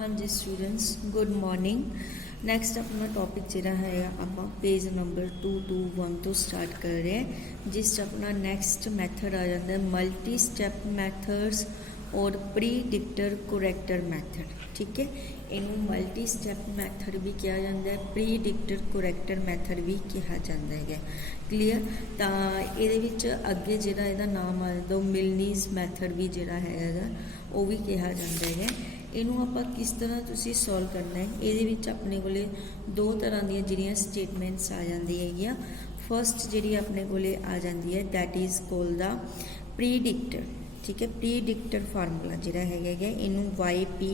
हाँ जी students good morning. Next अपना topic जोड़ा है आप पेज नंबर 221 तो स्टार्ट कर रहे हैं, जिस अपना नैक्सट मैथड आ जाता है मल्टी स्टैप मैथड्स और प्रीडिक्टर कुरैक्टर मैथड। ठीक है, इनू मल्टी स्टैप मैथड भी कहा जाता है, प्रीडिक्टर कुरैक्टर मैथड भी कहा जाता है। क्लीयर, तो ये अगे जोड़ा यदा नाम आ जाता मिलनीज मैथड भी जोड़ा है वो भी कहा जाता है। इनू आप किस तरह तुसी सॉल्व करना है, ये अपने को दो तरह दी जिहड़ियां स्टेटमेंट्स आ जाती है। फर्स्ट जी अपने को आ जाती है that is call the predictor. ठीक है, प्रीडिक्टर फार्मूला जिहड़ा है इनू वाई पी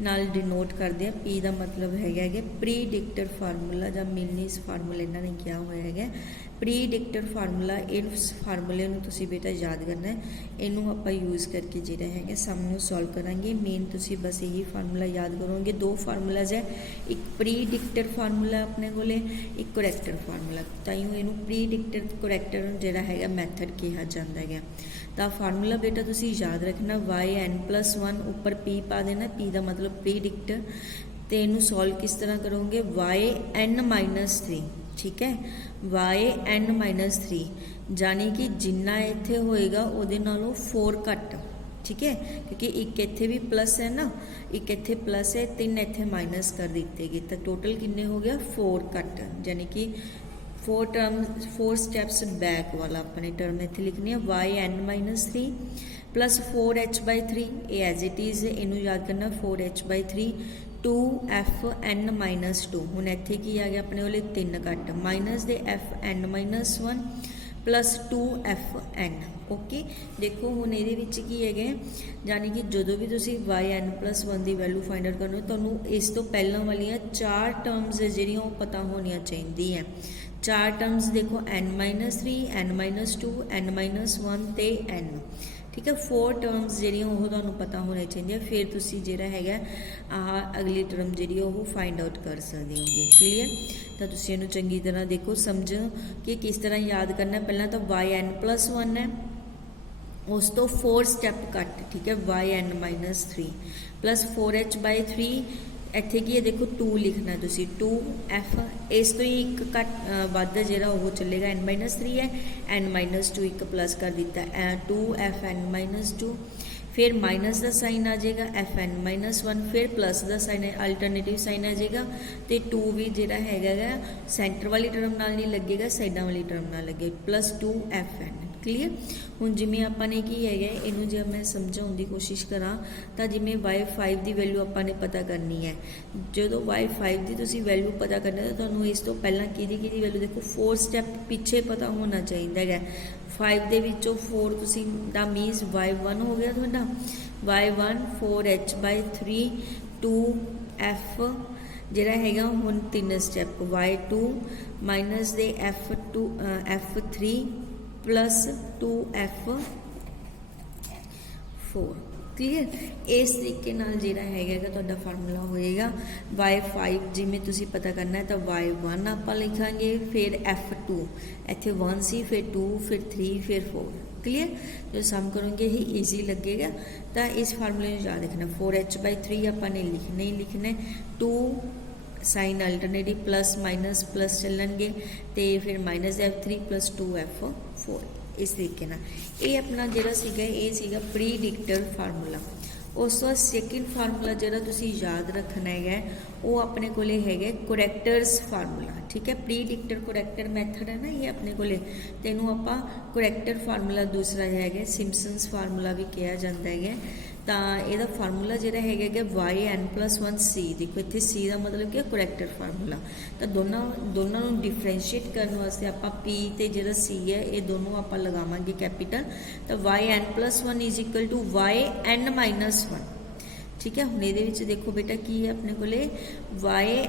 नाल डिनोट करते हैं। पी का मतलब है प्रीडिक्टर फार्मूला या मिलनीस फार्मूला इन्होंने क्या होया है प्रीडिक्टर फार्मूला। इस फार्मूले तुसी बेटा याद करना है, इनू आप यूज़ करके जिहड़ा है सम नू सॉल्व करांगे। मेन तुसी बस यही फार्मूला याद करोगे। दो फार्मूलाज है, एक प्रीडिक्टर फार्मूला अपने को, एक कुरैक्टर फार्मूला। ताइयों इनू प्रीडिक्टर कुरैक्टर जिहड़ा है मैथड कहा जाता है। तो फार्मूला बेटा तुसी याद रखना yn+1 ऊपर पी पा देना, पी का मतलब प्रीडिक्टर। तो इनू सॉल्व किस तरह करोगे yn-3। ठीक है, yn-3 जानी कि जिन्ना इत्थे होएगा उहदे नालों 4 घट। ठीक है, क्योंकि एक इत्थे भी प्लस है ना, एक इत्थे प्लस है, 3 इत्थे माइनस कर दिते गए, तो टोटल किन्ने हो गया 4 घट। यानी कि 4 स्टैप्स बैक वाला अपने टर्म इत्थे लिखनी है yn-3 प्लस 4h/3 ये एज इट इज़ इनू याद करना 4h/3 2fn-2। हुण इत्थे की आ गया अपने वाले 3 घट माइनस दे fn-1 प्लस 2fn। ओके, देखो हुण इहदे विच की है यानी कि जो भी तुसीं yn+1 की वैल्यू फाइंड आउट करना तुहानूं इस तो पहलों वालियां 4 टर्म्स जिहड़ियां वो पता होनियां चाहिदियां। 4 टर्म्स देखो n-3 n-2 n-1 ते n। ठीक है, 4 टर्म्स जिहड़ियां वो तुहानूं पता होने चाहिए, फिर तुसीं जिहड़ा है अगली टर्म जिहड़ी वो फाइंड आउट कर सकते होगे। क्लीयर, तो तुसीं इहनूं चंगी तरह देखो समझो कि किस तरह याद करना है। पहला तो yn+1 है, उस तो 4 स्टैप कट। ठीक है, yn-3 प्लस 4h/3 इत्थे की है देखो 2 लिखना है तुसी 2f। इस तो ही एक घट वध जिहड़ा वो चलेगा n-3 है, n-2 एक प्लस कर दिता है 2fn-2, फिर माइनस का साइन आ जाएगा fn-1, फिर प्लस का साइन अल्टरनेटिव साइन आ जाएगा। तो 2 भी जिहड़ा है सेंटर वाली टर्म नाल नहीं लगेगा, साइडा वाली टर्म नाल लगेगा प्लस 2fn। क्लीयर, हुण जिमें आपाने की है इनू जो मैं समझाउण की कोशिश करा तो जिमें y5 की वैल्यू आपाने पता करनी है। जो y5 की तुसीं वैल्यू पता करनी है तो तुहानूं इस तो पहला किहदी वैल्यू देखो 4 स्टैप पीछे पता होना चाहिए है। 5 दे विचों 4 तुसीं दा मीनस y1 हो गया तुहाडा, y1 4h/3 2f जिहड़ा हैगा हुण 3 स्टैप y2 माइनस दे f3 प्लस 2f4। क्लीयर, इस तरीके नाल जिहड़ा हैगा तुहाडा फार्मूला होएगा y5 जिमें तुसीं पता करना है तो y1 आपां लिखांगे, फिर f2 इत्थे 1 सी, फिर 2 फिर 3 फिर 4। क्लीयर, जो सम करोगे ही ईजी लगेगा। तो इस फार्मूले को याद रखना 4h/3 आपां लिखना ही लिखना है, 2 sign alternative plus minus plus चलणगे, तो फिर माइनस f3 प्लस 2f4। इस तरीके ना ये अपना जिहड़ा सीगा ये सीगा प्रीडिक्टर फार्मूला। उस तो सैकेंड फार्मूला जिहड़ा तुसीं याद रखना है वो अपने को है कुरैक्टर्स फार्मूला। ठीक है, प्रीडिक्टर कुरैक्टर मैथड है ना ये अपने को, तेनों आपां कुरैक्टर फार्मूला दूसरा है सिम्पसन्स फार्मूला भी कहा जाता है। तो यदा फार्मूला जिहड़ा है yn+1 c। देखो इत्थे c का मतलब क्या कुरैक्टर फार्मूला। तो दोनों डिफरेंशिएट करने वास्ते आपां p ते जिहड़ा c है ये दोनों आपां लगावांगे कैपिटल। तो yn+1 is equal to yn-1। ठीक है, हुण इहदे विच देखो बेटा की है अपने को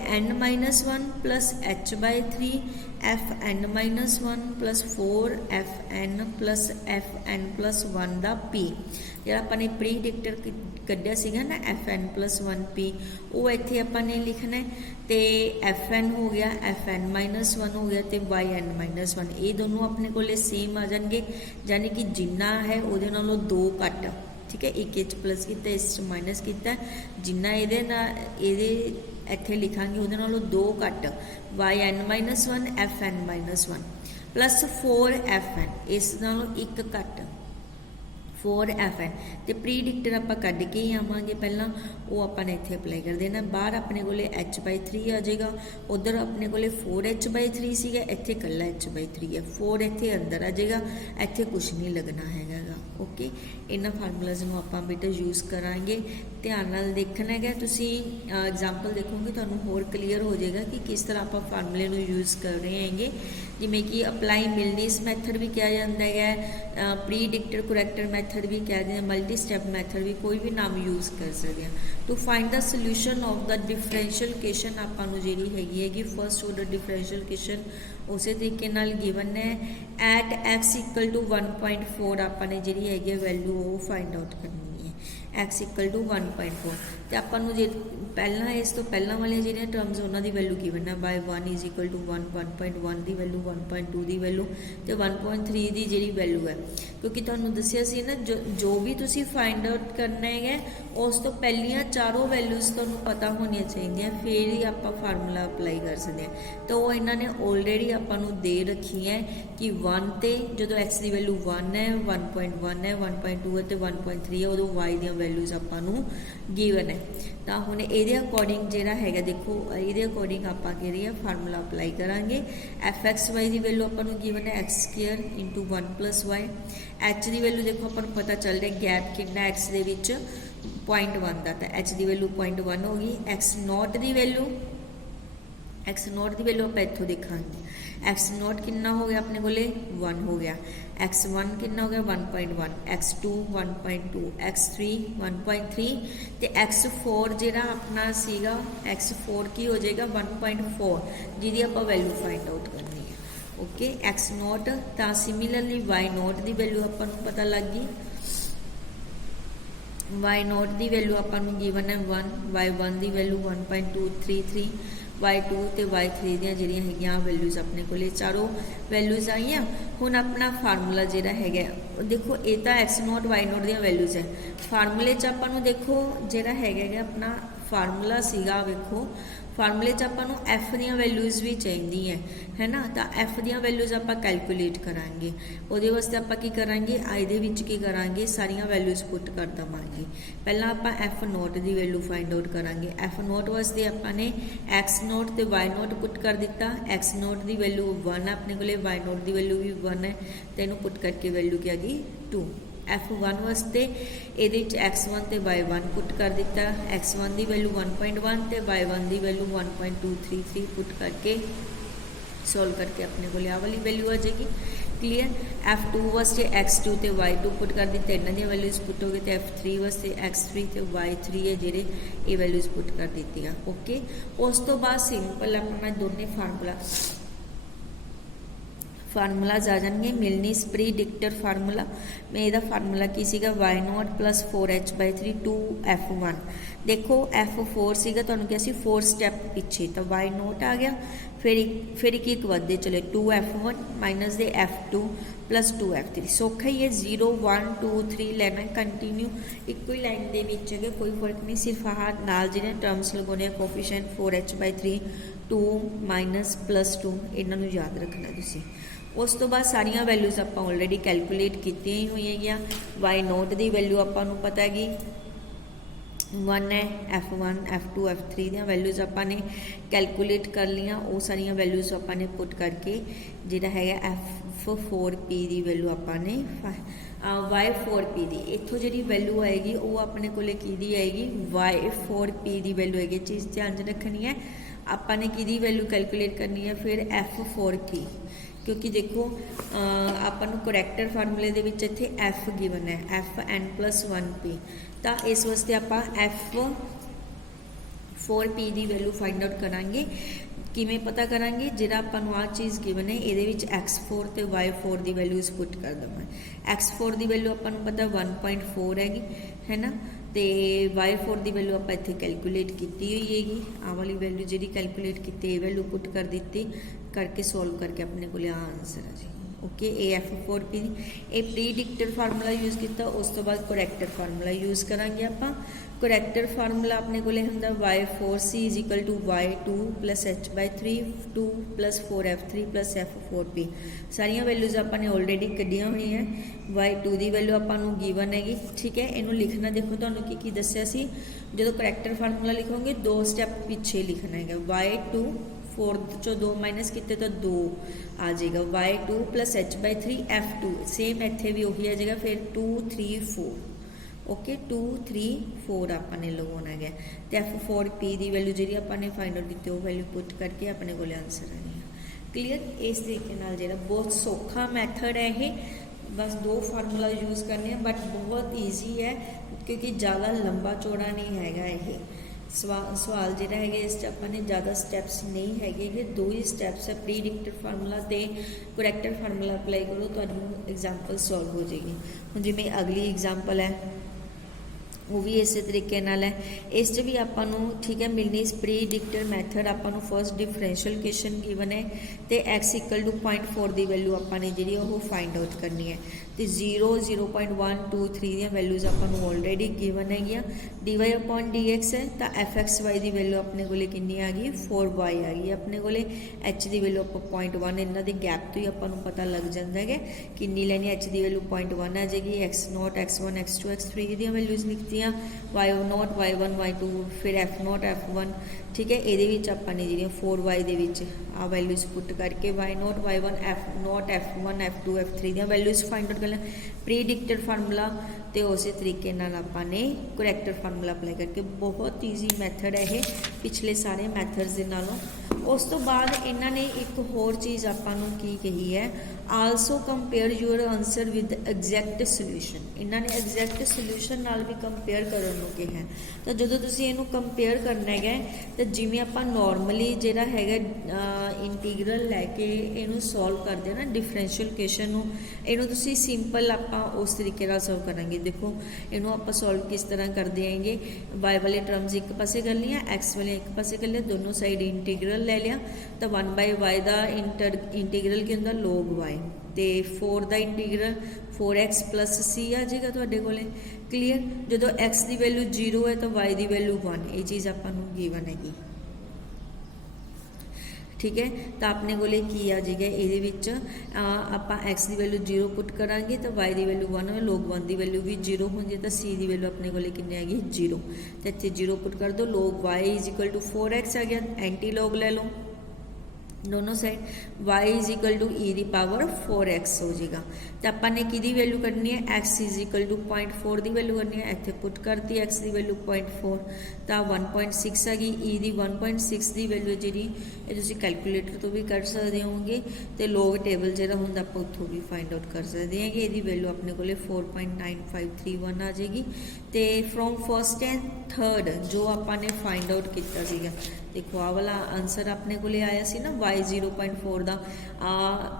yn-1 plus h/3 fn-1 plus 4fn plus fn+1 का p जिहड़ा अपने प्रीडिक्टर कढ़िया सीगा ना fn+1p वो इत्थे अपने लिखना है। तो fn हो गया fn-1 हो गया तो yn-1 ये दोनों अपने को सेम आ जाएंगे, यानी कि जिन्ना है उहदे नालों 2 घट। ठीक है। एक एच प्लस किया, इस माइनस किया, जिन्ना ये इत्थे लिखांगे उहदे नालों 2 घट yn-1 fn-1 प्लस 4fn, इस नालों 1 घट 4fn। तो प्रीडिक्टर आप कढ़ के ही आवांगे, पहला वो आपने इत्थे अप्लाई कर देना। बाहर अपने को h/3 आ जाएगा, उधर अपने को 4h/3 सीगा, इत्थे कल्ला h/3 है, 4 इत्थे अंदर आ जाएगा, इत्थे कुछ नहीं लगना हैगा। ओके, इन्हां फार्मूलाज नूं आपां बेटा यूज़ करांगे। ध्यान नाल देखना है, तुसी एग्जाम्पल देखोगे तो होर क्लीयर हो जाएगा कि किस तरह आप फार्मूले नूं यूज़ कर रहे हैं। जिमें कि अप्लाई मिलनीस मैथड भी कहा जाता है, प्रीडिक्टर करैक्टर मैथड भी कह दें, मल्टी स्टैप मैथड भी, कोई भी नाम यूज़ कर सकते हैं। To find the solution of the differential equation आपां नूं जिहड़ी हैगी फर्स्ट ऑर्डर डिफरेंशियल इक्वेशन उस तरीके नाल गिवन है। एट x = 1.4 आपने जिहड़ी हैगी वैल्यू वो फाइंड आउट करनी है, x = 1.4। तो आपां जे पहला इस तो पहला वाले जिहड़े टर्म्स उन्हां दी वैल्यू गिवन है, बाय 1 = 1, 1.1 की वैल्यू, 1.2 की वैल्यू, तो 1.3 की जिहड़ी वैल्यू है, क्योंकि तुहानूं दस्सिया सी ना जो भी तुसीं फाइंड आउट करना है उस तो पहलियां चारों वैल्यूज़ तुहानूं पता होनी चाहिए, फिर ही आप फार्मूला अप्लाई कर सकते हैं। तो वो इन्होंने ऑलरेडी आपां नूं दे रखी है कि 1 ते जो एक्स की वैल्यू 1 है, 1.1 है, 1.2 है, तो 1.3 है, उदों वाई दी वैल्यूज़ आपां नूं गिवन है। तो हुण ये अकॉर्डिंग जिहड़ा हैगा देखो, ये अकॉर्डिंग आपां किहड़ी है फार्मूला अप्लाई करांगे। fxy की वैल्यू आपां नूं गिवन है x² × 1 + y। h की वैल्यू देखो आपां नूं पता चल रहा है गैप कितना x दे विच 0.1 का, तो h की वैल्यू 0.1 होगी। x0 की वैल्यू आप इत्थों देखांगे, x0 कितना हो गया अपने कोले 1 हो गया, x1 कितना हो गया 1.1, x2 1.2, x3 1.3, तो x4 जिहड़ा अपना सीगा x4 की हो जाएगा 1.4, जिहदी आपां वैल्यू फाइंड आउट करनी है। ओके, x0 तो सिमिलरली y0 की वैल्यू आपां नूं पता लग गई, y0 की वैल्यू आपां नूं गिवन है 1, y1 की वैल्यू 1.233, y2 तो y3 दियां जिहड़ियां हैगियां वैल्यूज़ अपने कोले चारों वैल्यूज़ आईयां। हुण अपना फार्मूला जिहड़ा हैगा देखो, ये तो x0 y0 दियां वैल्यूज़ है, फार्मूले च आपां नूं देखो जिहड़ा हैगा अपना फार्मूला सीगा, वेखो फार्मूले च आपां नूं f दियां वैल्यूज़ भी चाहिए है ना, तो f दियां वैल्यूज़ आपां कैलकुलेट करांगे। उहदे वास्ते आपां की करांगे, इहदे विच की करांगे सारियां वैल्यूज़ पुट कर देवांगे। पहला आपां f0 की वैल्यू फाइंड आउट करांगे। f0 वास्ते आपां ने x0 ते y0 पुट कर दिता, x0 की वैल्यू 1 है अपने कोले, y0 की वैल्यू भी 1 है, तो इहनूं पुट करके वैल्यू क्या गई 2। f1 वास्ते ये x1 ते y1 पुट कर दिता, x1 की वैल्यू 1.1 ते y1 की वैल्यू 1.233 पुट करके सॉल्व करके अपने को आ वाली वैल्यू आ जाएगी। क्लीयर। f2 वास्ते x2 ते y2 पुट कर दिते, इन्हां दी वैल्यूज़ पुट हो गई, तो f3 वास्ते x3 ते y3 है जिहड़े ये वैल्यूज़ पुट कर दी। ओके, उस तो बाद सिंपल अपना दोनों फार्मूलाज आ जाएंगे। मिलनीस प्रीडिक्टर फार्मूला में यदा फार्मूला की सीगा y0 + 4h/3 2f1। देखो f4 सीगा, तुहानूं क्या सी 4 स्टैप पिछे, तो y0 आ गया, फिर एक वधदे चले 2f1 माइनस दे f2 + 2f3। सौखा ही है, 0 1 2 3 लेना कंटिन्यू एक ही लाइन के विच है, कोई फर्क नहीं, सिर्फ आह नाल जिहड़े टर्म्स लगाने कोफिशिएंट 4h/3 2 माइनस +2 इन्हां नूं याद रखना तुसीं। उस तो बाद सारिया वैल्यूज़ आप ऑलरेडी कैलकुलेट की हुई है। y0 की वैल्यू आपां नूं पता है 1 है, f1 f2 f3 दी वैल्यूज़ आपने कैलकुलेट कर लिया, वो सारिया वैल्यूज़ आपने पुट करके जिहड़ा है f4p की वैल्यू आपने y4p की इत्थों जी वैल्यू आएगी वो अपने को आएगी y4p की वैल्यू आएगी। चीज़ ध्यान रखनी है, आपने कि वैल्यू कैलकुलेट करनी है फिर f4p, क्योंकि देखो आपन करैक्टर फार्मूले दे विच इत्थे f गिवन है fn+1p, तो इस वास्ते आप f4p की वैल्यू फाइंड आउट करांगे। किवें पता करांगे, जिहड़ा आपां नूं आ चीज़ गिवन है इहदे विच x4 ते y4 की वैल्यूज़ पुट कर देवां। x4 की वैल्यू आपां नूं पता 1.4 हैगी है ना, तो y4 की वैल्यू आप इत्थे कैलकुलेट की हुई हैगी, आ वाली वैल्यू जी कैलकुलेट की वैल्यू पुट कर दी, करके सॉल्व करके अपने को आंसर आ जाएगी। ओके AF4P ये प्रीडिक्टर फार्मूला यूज़ किया, उस तो बाद करैक्टर फार्मूला यूज़ करांगे आपां। करैक्टर फार्मूला अपने को होंदा y4c is equal to y2 plus h/3 2 plus 4f3 plus f4p सारिया वैल्यूज़ आपने ऑलरेडी कढ़िया हुई हैं। y2 की वैल्यू आपको गिवन हैगी, ठीक है। इनू लिखना देखो तुहानू की दस्सिया सी, जो करैक्टर फार्मूला लिखोगे 2 स्टैप पिछे लिखना है y2 4 चो 2 माइनस किते तो 2 आ जाएगा y2 plus h/3 f2 same इत्थे भी उही आ जाएगा, फिर 2 3 4 ओके 2 3 4 आपने लगाना गया तो f4p की वैल्यू जी आपने फाइंड आउट की वैल्यू पुट करके अपने को आंसर आनी है। क्लीयर। इस तरीके नाल जिहड़ा बहुत सौखा मैथड है ये, बस 2 फार्मूला यूज़ करने हैं बट बहुत ईजी है क्योंकि ज़्यादा लंबा चौड़ा नहीं हैगा ये सवाल जिहड़ा है। इस अपने ज़्यादा स्टैप्स नहीं है, 2 ही स्टैप्स है। प्रीडिक्टर फार्मूला तो करैक्टर फार्मूला अप्लाई करो तो एग्जाम्पल सॉल्व हो जाएगी। हुण जिवें अगली एग्जाम्पल है वो भी इस तरीके नाल है, इस भी आपू ठीक है मिलनी प्रीडिक्टर मैथड आपू फर्स्ट डिफरेंशियल इक्वेशन गिवन है तो x इक्वल टू 0.4 की वैल्यू आपने जी फाइंड आउट करनी है तो 0 0.1 2 3 दी वैल्यूज़ आपू ऑलरेडी गिवन है। dy/dx है तो fxy की वैल्यू अपने को कितनी आ गई 4y आ गई अपने को। h की वैल्यू आप 0.1 इन्हों के गैप तो ही आपको पता लग जाता है कि लेनी h की वैल्यू 0.1 आ जाएगी। x0 x1 x2 x3 दी वैल्यूज़ लिखती y0 y1 y2 फिर f0 f1, ठीक है। ये अपने जी 4y आ वैल्यूज़ पुट करके y0 y1 f0 f1 f2 f3 दी वैल्यूज़ फाइंड आउट कर लें। प्रीडिक्टर फार्मूला तो उस तरीके आपने करैक्टर फार्मूला अप्लाई करके बहुत ईजी मैथड है ये पिछले सारे मैथड्स के नालों। उस तो बाद इन्होंने एक होर चीज़ आपको की कही है, also compare your answer with exact solution. इन्होंने एग्जैक्ट सोल्यूशन नाल भी कंपेयर करने को कहा है। तो जो तुसीं इनू कंपेयर करना है तो जिमें आप नॉर्मली जिहड़ा है इंटीग्रल लैके इनू सॉल्व करते हैं ना डिफरेंशियल इक्वेशन, इनू तुसीं सिंपल आप उस तरीके नाल सॉल्व करांगे। देखो इनू आप सॉल्व किस तरह कर देंगे, y वाले टर्म्स एक पासे कर लिया, x वाले एक पासे कर लिया, दोनों साइड इंटीग्रल ले लिया तो 1/y का इंटीग्रल की होंदा log y तो 4 का इंटीग्रल 4x प्लस c आ जाएगा तुहाडे कोले। क्लीयर। जो x की वैल्यू 0 है तो y की वैल्यू 1, ये चीज़ आपको गिवन हैगी, ठीक है। तो अपने को की आ जाएगा ये आप एक्स की वैल्यू 0 पुट करांगे तो y की वैल्यू 1 है, log 1 की वैल्यू भी 0 होंगी तो c की वैल्यू अपने को कितनी आ गई 0, तो इतने 0 पुट कर दो, log y is equal to 4x आ गया, एंटी लॉग ले लो दोनों side, y is equal to e दी पावर 4x हो जाएगा। तो अपने कि वैल्यू करनी है x इज इक्वल टू 0.4 की वैल्यू करनी है, इतने पुट करती x की वैल्यू 0.4 तो 1.6 आ गई, ई दी 1.6 की वैल्यू जी कैलकुलेटर तो भी कर सकते होंगे तो लॉग टेबल जो होंगे आप उतों भी फाइंड आउट कर सकते हैं कि ये वैल्यू अपने को 4.9531 आ जाएगी। तो फ्रॉम फर्स्ट एंड थर्ड जो आपने फाइंड आउट किया, देखो आ वाला आंसर अपने को आया सी ना y 0.4 का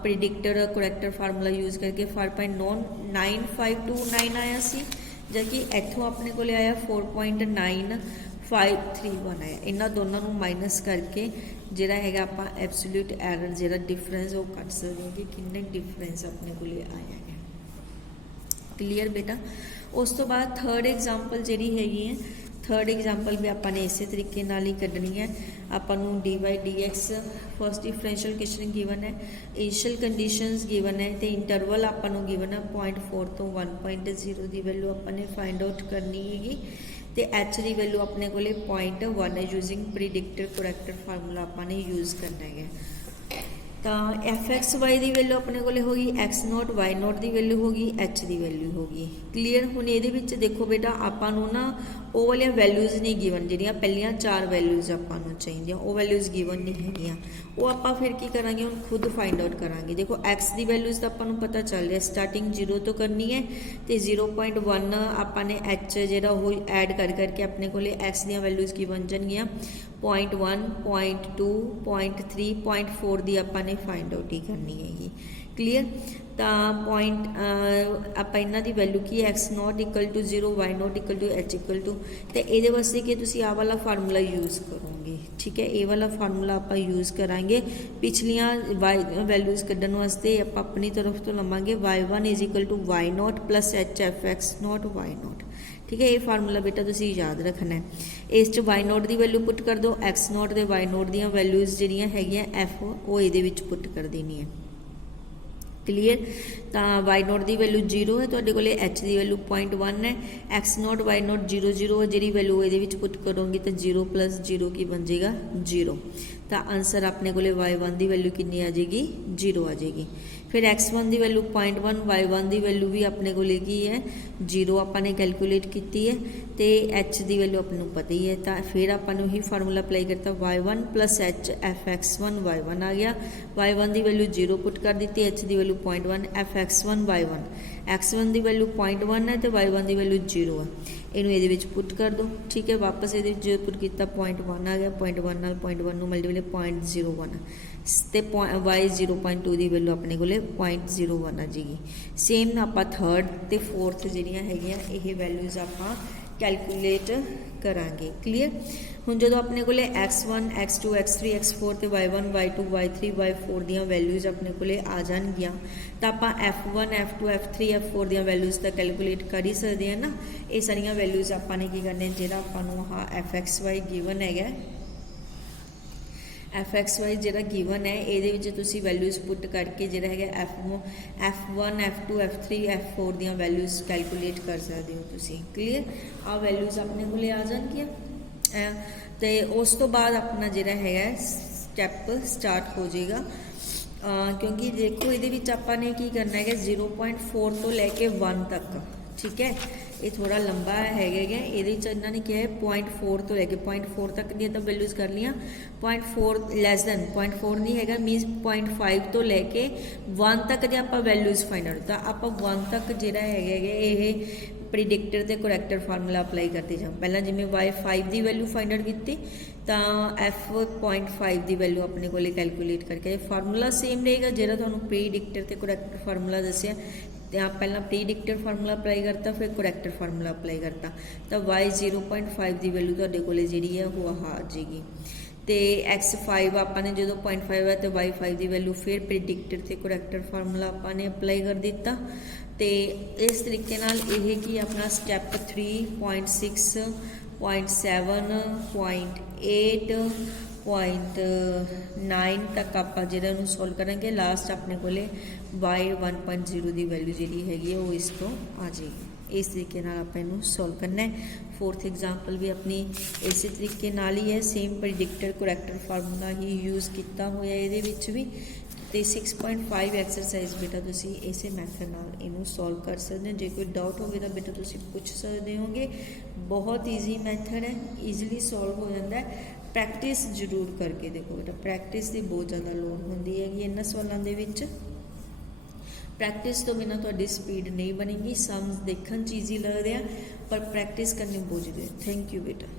प्रिडिक्टर करैक्टर फार्मूला यूज़ करके 5.9529 आया सी, जबकि इतों अपने को आया 4.9531 आया। इन्हों दोनों को माइनस करके जोड़ा है आप एब्सोल्यूट एरर जो डिफरेंस वो कट सकते हैं कि किन्ने डिफरेंस अपने को आया है। क्लीयर बेटा। उस तो बाद थर्ड एग्जाम्पल जी हैगी है, थर्ड एग्जाम्पल भी आपने इस तरीके ही कढ़नी है। आपू dy/dx first differential equation given है, इनिशियल कंडीशंस गिवन है तो इंटरवल आपू गिवन है 0.4 तो 1.0 की वैल्यू अपने फाइंड आउट करनी हैगी। तो एच की वैल्यू अपने को 0.1 है, यूजिंग प्रीडिक्टर करैक्टर फार्मूला आपने यूज़ करना है। तो fxy की वैल्यू अपने को होगी x0 y0 की वैल्यू होगी h की वैल्यू होगी। क्लीयर। हुण ये देखो बेटा आपू ना वो वाली वैल्यूज़ नहीं गिवन, जिहड़ियां पहलियां 4 वैल्यूज़ आपू चाहिए वो वैल्यूज़ गिवन नहीं हैगियां, वो आप फिर की करांगे हुण खुद फाइंड आउट करांगे। देखो x की वैल्यूज़ तो आपू पता चल रहा स्टार्टिंग 0 तो करनी है तो 0.1 आपने h जो ऐड कर करके अपने को x दी वैल्यूज़ गिवन जाएगियां 0.1 0.2 0.3 0.4 की आपने फाइंड आउट ही करनी हैगी। क्लीयर। तो पॉइंट आप इन्हां दी वैल्यू की x not equal to 0 y not equal to h equal to, तो ये वास्ते कि तुसीं आ वाला फार्मूला यूज़ करोगे, ठीक है। ये वाला फार्मूला आप यूज़ करांगे। पिछलियां वाई वैल्यूज़ कड्ढण वास्ते आप अपनी तरफ तो लवांगे y1 is equal to y not plus h f x not y not, ठीक है। ये फार्मूला बेटा तुसीं याद रखना है। इस वाई नॉट की वैल्यू पुट कर दो, एक्स नॉट ते वाई नॉट दी वैल्यूज़ जिहड़ियां हैगियां एफ वो ये पुट कर देनी है, क्लीयर। तो वाई नॉट की वैल्यू 0 है, तो एच की वैल्यू 0.1 है, एक्स नॉट वाई नॉट 0 0 है, जी वैल्यू ये पुट करोगे तो 0 प्लस 0 की बन जाएगा 0। तो आंसर अपने को y1 की वैल्यू कितनी आ जाएगी 0 आ जाएगी। फिर x1 की वैल्यू 0.1, y1 की वैल्यू भी अपने को की है 0 आपने कैलकुलेट की है, तो h की वैल्यू अपनों पता ही है। तो फिर आपने ही फार्मूला अप्लाई करता y1 plus h F x1 y1 आ गया, y1 की वैल्यू 0 पुट कर दी, h की value 0.1 F x1 y1, x1 की वैल्यू 0.1 है तो y1 की वैल्यू 0 है, इनू ये पुट कर दो, ठीक है। वापस ये जो पुट किया 0.1 आ गया, 0.1 नाल 0.1 मल्टीप्लाई 0.01 तो वाई 0.2 की वैल्यू अपने को 0.01 आ जाएगी। सेम आप थर्ड तो फोर्थ जिहड़ियां हैगियां ये वैल्यूज़ आप कैलकुलेट करांगे, क्लीयर। हुण जो अपने को x1 x2 x3 x4 तो y1 y2 y3 y4 दी वैल्यूज़ अपने को आ जाएगियां, तो आप f1 f2 f3 f4 दी वैल्यूज़ तो कैलकुलेट कर ही सकते हैं ना। ये सारिया वैल्यूज़ आपने की करने जो आपको हाँ एफ एक्स वाई गिवन है, एफ एक्स वाई जो गिवन है ये वैल्यूज़ पुट करके जो है F1 F2 F3 F4 दी वैल्यूज़ कैलकुलेट कर सकते हो तुसी, क्लीयर। आ वैल्यूज़ अपने को आ जाएगियां, तो उस तो बाद अपना जोड़ा है स्टैप स्टार्ट हो जाएगा। क्योंकि देखो ये आपने की करना है 0.4 तो लैके 1 तक, ठीक है। ये थोड़ा लंबा है, ये इन्होंने क्या है 0.4 तो लैके 0.4 तक दी तो वैल्यूज़ कर लिया, 0.4 लैस दैन 0.4 नहीं है मीनस 0.5 तो लैके 1 तक जो आप वैल्यूज़ फाइंड आउट, तो आप 1 तक जो है प्रिडिक्टर ते करैक्टर फार्मूला अप्लाई करते जाओ। पहला जिमें y5 की वैल्यू फाइंड आउट की तो f.5 की वैल्यू अपने को कैलकुलेट करके फार्मूला सेम रहेगा जो थोड़ा प्रीडिक्टर ते करैक्टर फार्मूला दसिया। आप पहला प्रीडिक्टर फार्मूला अप्लाई करता फिर करैक्टर फार्मूला अप्लाई करता, तो y 0.5 की वैल्यू तुहाडे कोले जिहड़ी है वो आ जाएगी। तो x5 आपने जो 0.5 है तो y5 की वैल्यू फिर प्रिडिक्टर से करैक्टर फार्मूला आपने अप्लाई कर दिता। तो इस तरीके ये कि अपना स्टैप 3.6 0.7 0.8 0.9 तक आप जो सॉल्व करेंगे। लास्ट अपने को y1.0 की वैल्यू जी हैगी वो इस तो आ जाएगी। इस तरीके आप इनू सॉल्व करना है। फोर्थ एग्जाम्पल भी अपनी इस तरीके ही है, सेम प्रिडिक्टर करैक्टर फार्मूला ही यूज़ किया होया ये भी। तो 6.5 एक्सरसाइज बेटा तुसी इस मैथड नाल इनू सॉल्व कर सकते हैं। जो कोई डाउट हो तो बेटा तुसी पूछ सकते होगे। बहुत ईजी मैथड है, ईजिली सॉल्व हो जाता है। प्रैक्टिस जरूर करके देखो बेटा, प्रैक्टिस की बहुत ज़्यादा लोड़ होंदी है इन्हां सवालों दे विच। प्रैक्टिस तो बिना तुहाडी स्पीड नहीं बनेगी। सम्स देखण च ईजी लगदे आ पर प्रैक्टिस करनी बहुत जरूरी है। थैंक यू बेटा।